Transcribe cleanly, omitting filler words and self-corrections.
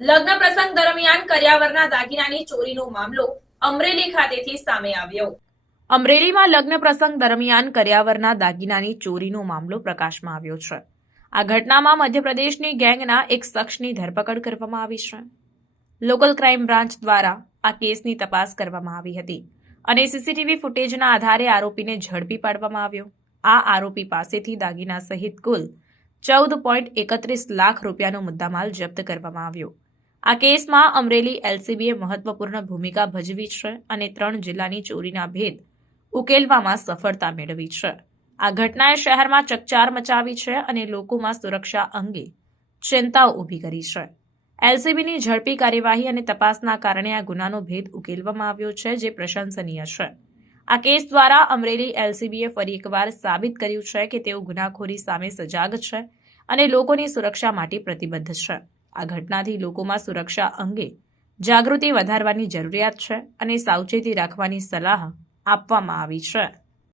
લગ્ન પ્રસંગ દરમિયાન કર્યાવરના દાગીનાની ચોરીનો મામલો અમરેલી ખાતેથી સામે આવ્યો। અમરેલીમાં લગ્ન પ્રસંગ દરમિયાન કર્યાવરના દાગીનાની ચોરીનો મામલો પ્રકાશમાં આવ્યો છે। આ ઘટનામાં મધ્યપ્રદેશની ગેંગના એક શખ્સની ધરપકડ કરવામાં આવી છે। લોકલ ક્રાઇમ બ્રાન્ચ દ્વારા આ કેસની તપાસ કરવામાં આવી હતી અને સીસીટીવી ફૂટેજના આધારે આરોપીને ઝડપી પાડવામાં આવ્યો। આ આરોપી પાસેથી દાગીના સહિત કુલ 14.31 લાખ રૂપિયાનો મુદ્દામાલ જપ્ત કરવામાં આવ્યો। આ કેસમાં અમરેલી એલસીબીએ મહત્વપૂર્ણ ભૂમિકા ભજવી છે અને 3 જિલ્લાની ચોરીના ભેદ ઉકેલવામાં સફળતા મેળવી છે। આ ઘટનાએ શહેરમાં ચકચાર મચાવી છે અને લોકોમાં સુરક્ષા અંગે ચિંતાઓ ઊભી કરી છે। એલસીબીની ઝડપી કાર્યવાહી અને તપાસના કારણે આ ગુનાનો ભેદ ઉકેલવામાં આવ્યો છે, જે પ્રશંસનીય છે। આ કેસ દ્વારા અમરેલી એલસીબીએ ફરી એકવાર સાબિત કર્યું છે કે તેઓ ગુનાખોરી સામે સજાગ છે અને લોકોની સુરક્ષા માટે પ્રતિબદ્ધ છે। આ ઘટનાથી લોકોમાં સુરક્ષા અંગે જાગૃતિ વધારવાની જરૂરિયાત છે અને સાવચેતી રાખવાની સલાહ આપવામાં આવી છે।